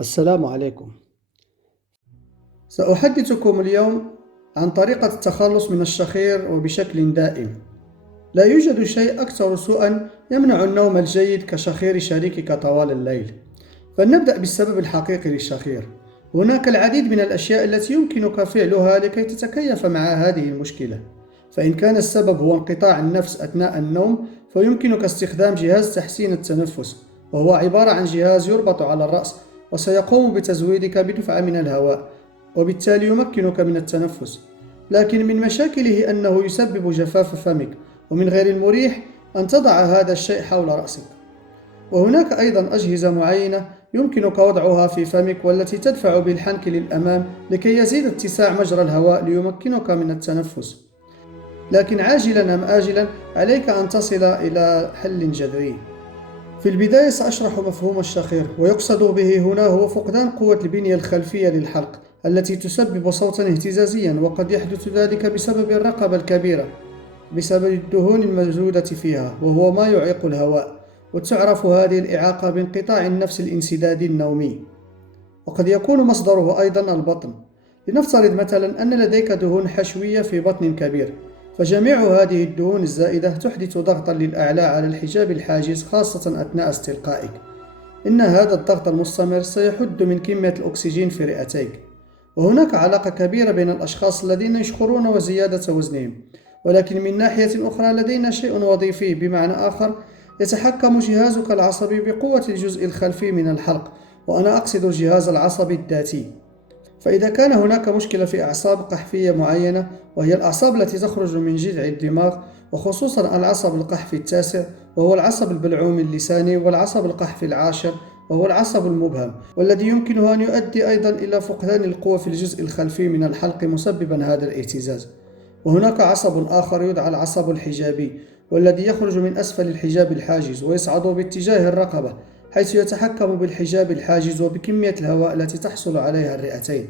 السلام عليكم. سأحدثكم اليوم عن طريقة التخلص من الشخير وبشكل دائم. لا يوجد شيء أكثر سوءًا يمنع النوم الجيد كشخير شريكك طوال الليل. فلنبدأ بالسبب الحقيقي للشخير. هناك العديد من الأشياء التي يمكنك فعلها لكي تتكيف مع هذه المشكلة. فإن كان السبب هو انقطاع النفس أثناء النوم، فيمكنك استخدام جهاز تحسين التنفس، وهو عبارة عن جهاز يربط على الرأس وسيقوم بتزويدك بدفعة من الهواء، وبالتالي يمكنك من التنفس. لكن من مشاكله أنه يسبب جفاف فمك، ومن غير المريح أن تضع هذا الشيء حول رأسك. وهناك أيضا أجهزة معينة يمكنك وضعها في فمك والتي تدفع بالحنك للأمام لكي يزيد اتساع مجرى الهواء ليمكنك من التنفس. لكن عاجلا أم آجلا عليك أن تصل إلى حل جذري. في البداية سأشرح مفهوم الشخير، ويقصد به هنا هو فقدان قوة البنية الخلفية للحلق التي تسبب صوتا اهتزازيا، وقد يحدث ذلك بسبب الرقبة الكبيرة بسبب الدهون الموجودة فيها، وهو ما يعيق الهواء. وتعرف هذه الإعاقة بانقطاع النفس الانسدادي النومي، وقد يكون مصدره أيضا البطن. لنفترض مثلا أن لديك دهون حشوية في بطن كبير، فجميع هذه الدهون الزائدة تحدث ضغطا للأعلى على الحجاب الحاجز، خاصة أثناء استلقائك. إن هذا الضغط المستمر سيحد من كمية الأكسجين في رئتيك. وهناك علاقة كبيرة بين الأشخاص الذين يشخرون وزيادة وزنهم. ولكن من ناحية أخرى لدينا شيء وظيفي، بمعنى آخر يتحكم جهازك العصبي بقوة الجزء الخلفي من الحلق، وأنا أقصد الجهاز العصبي الذاتي. فإذا كان هناك مشكلة في أعصاب قحفية معينة، وهي الأعصاب التي تخرج من جذع الدماغ، وخصوصا العصب القحفي التاسع وهو العصب البلعومي اللساني، والعصب القحفي العاشر وهو العصب المبهم، والذي يمكنه أن يؤدي أيضا إلى فقدان القوة في الجزء الخلفي من الحلق مسببا هذا الاهتزاز. وهناك عصب آخر يدعى العصب الحجابي، والذي يخرج من أسفل الحجاب الحاجز ويصعد باتجاه الرقبة، حيث يتحكم بالحجاب الحاجز وبكمية الهواء التي تحصل عليها الرئتين.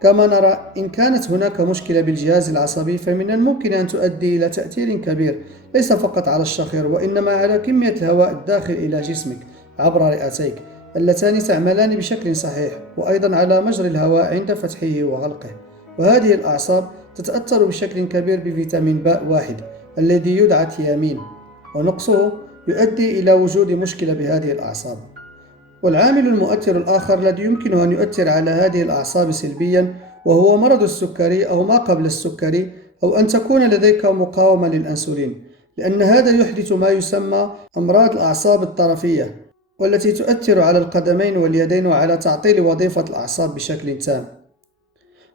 كما نرى، إن كانت هناك مشكلة بالجهاز العصبي فمن الممكن أن تؤدي إلى تأثير كبير ليس فقط على الشخير، وإنما على كمية الهواء الداخل إلى جسمك عبر رئتيك اللتان تعملان بشكل صحيح، وأيضا على مجرى الهواء عند فتحه وغلقه. وهذه الأعصاب تتأثر بشكل كبير بفيتامين ب1 الذي يدعى ثيامين، ونقصه يؤدي إلى وجود مشكلة بهذه الأعصاب. والعامل المؤثر الآخر الذي يمكن أن يؤثر على هذه الأعصاب سلبيا وهو مرض السكري أو ما قبل السكري، أو أن تكون لديك مقاومة للأنسولين، لأن هذا يحدث ما يسمى أمراض الأعصاب الطرفية، والتي تؤثر على القدمين واليدين وعلى تعطيل وظيفة الأعصاب بشكل تام.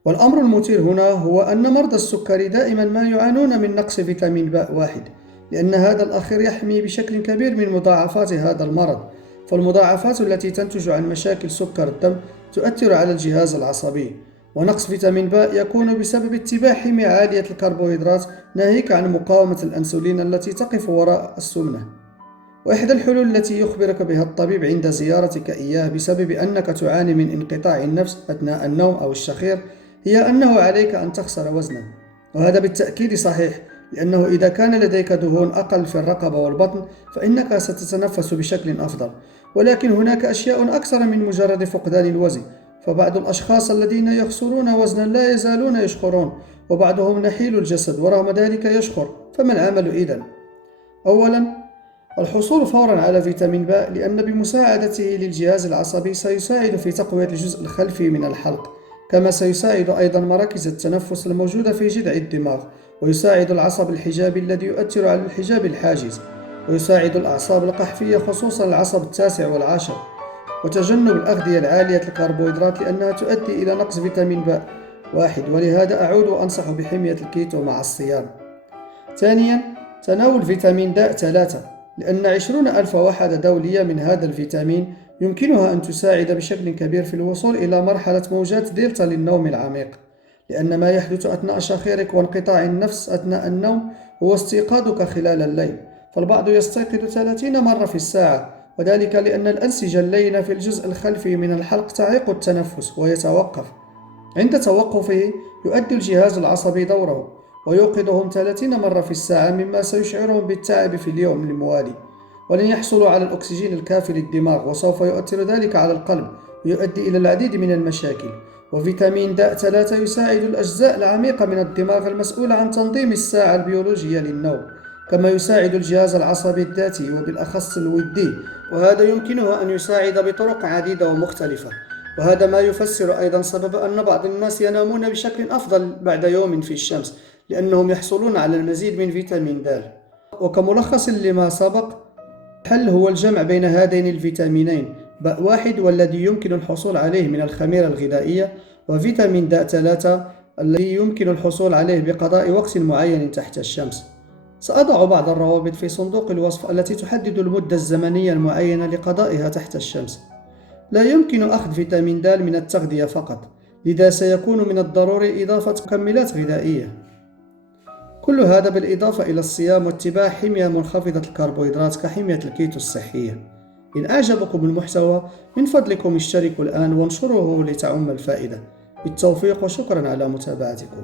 والأمر المثير هنا هو أن مرضى السكري دائما ما يعانون من نقص فيتامين ب1، لأن هذا الأخير يحمي بشكل كبير من مضاعفات هذا المرض. فالمضاعفات التي تنتج عن مشاكل سكر الدم تؤثر على الجهاز العصبي. ونقص فيتامين ب يكون بسبب اتباع حمية عالية الكربوهيدرات، ناهيك عن مقاومة الأنسولين التي تقف وراء السمنة. وإحدى الحلول التي يخبرك بها الطبيب عند زيارتك إياه بسبب أنك تعاني من انقطاع النفس أثناء النوم أو الشخير هي أنه عليك أن تخسر وزنا. وهذا بالتأكيد صحيح، لأنه إذا كان لديك دهون أقل في الرقبة والبطن فإنك ستتنفس بشكل أفضل. ولكن هناك أشياء أكثر من مجرد فقدان الوزن. فبعض الأشخاص الذين يخسرون وزنا لا يزالون يشخرون، وبعضهم نحيل الجسد ورغم ذلك يشخر. فما العمل إذن؟ أولا، الحصول فورا على فيتامين ب، لأن بمساعدته للجهاز العصبي سيساعد في تقوية الجزء الخلفي من الحلق، كما سيساعد أيضا مراكز التنفس الموجودة في جذع الدماغ، ويساعد العصب الحجابي الذي يؤثر على الحجاب الحاجز، ويساعد الأعصاب القحفية خصوصا العصب التاسع والعاشر. وتجنب الأغذية العالية الكربوهيدرات لأنها تؤدي إلى نقص فيتامين ب1، ولهذا أعود وأنصح بحمية الكيتو مع الصيام. ثانيا، تناول فيتامين د3، لأن 20,000 وحدة دولية من هذا الفيتامين يمكنها أن تساعد بشكل كبير في الوصول إلى مرحلة موجات دلتا للنوم العميق. لأن ما يحدث أثناء شخيرك وانقطاع النفس أثناء النوم هو استيقاظك خلال الليل، فالبعض يستيقظ 30 مرة في الساعة، وذلك لأن الأنسجة اللينة في الجزء الخلفي من الحلق تعيق التنفس ويتوقف. عند توقفه يؤدي الجهاز العصبي دوره ويوقظهم 30 مرة في الساعة، مما سيشعرهم بالتعب في اليوم الموالي، ولن يحصلوا على الأكسجين الكافي للدماغ، وسوف يؤثر ذلك على القلب ويؤدي إلى العديد من المشاكل. وفيتامين د3 يساعد الأجزاء العميقة من الدماغ المسؤولة عن تنظيم الساعة البيولوجية للنوم، كما يساعد الجهاز العصبي الذاتي وبالأخص الودي، وهذا يمكنه أن يساعد بطرق عديدة ومختلفة. وهذا ما يفسر أيضا سبب أن بعض الناس ينامون بشكل أفضل بعد يوم في الشمس، لأنهم يحصلون على المزيد من فيتامين د. وكملخص لما سبق، الحل هو الجمع بين هذين الفيتامينين ب1 والذي يمكن الحصول عليه من الخميرة الغذائية، وفيتامين د3 الذي يمكن الحصول عليه بقضاء وقت معين تحت الشمس. سأضع بعض الروابط في صندوق الوصف التي تحدد المدة الزمنية المعينة لقضائها تحت الشمس. لا يمكن أخذ فيتامين د من التغذية فقط، لذا سيكون من الضروري إضافة مكملات غذائية. كل هذا بالإضافة إلى الصيام واتباع حمية منخفضة الكربوهيدرات كحمية الكيتو الصحية. إن أعجبكم المحتوى من فضلكم اشتركوا الآن وانشروه لتعم الفائدة. بالتوفيق وشكرا على متابعتكم.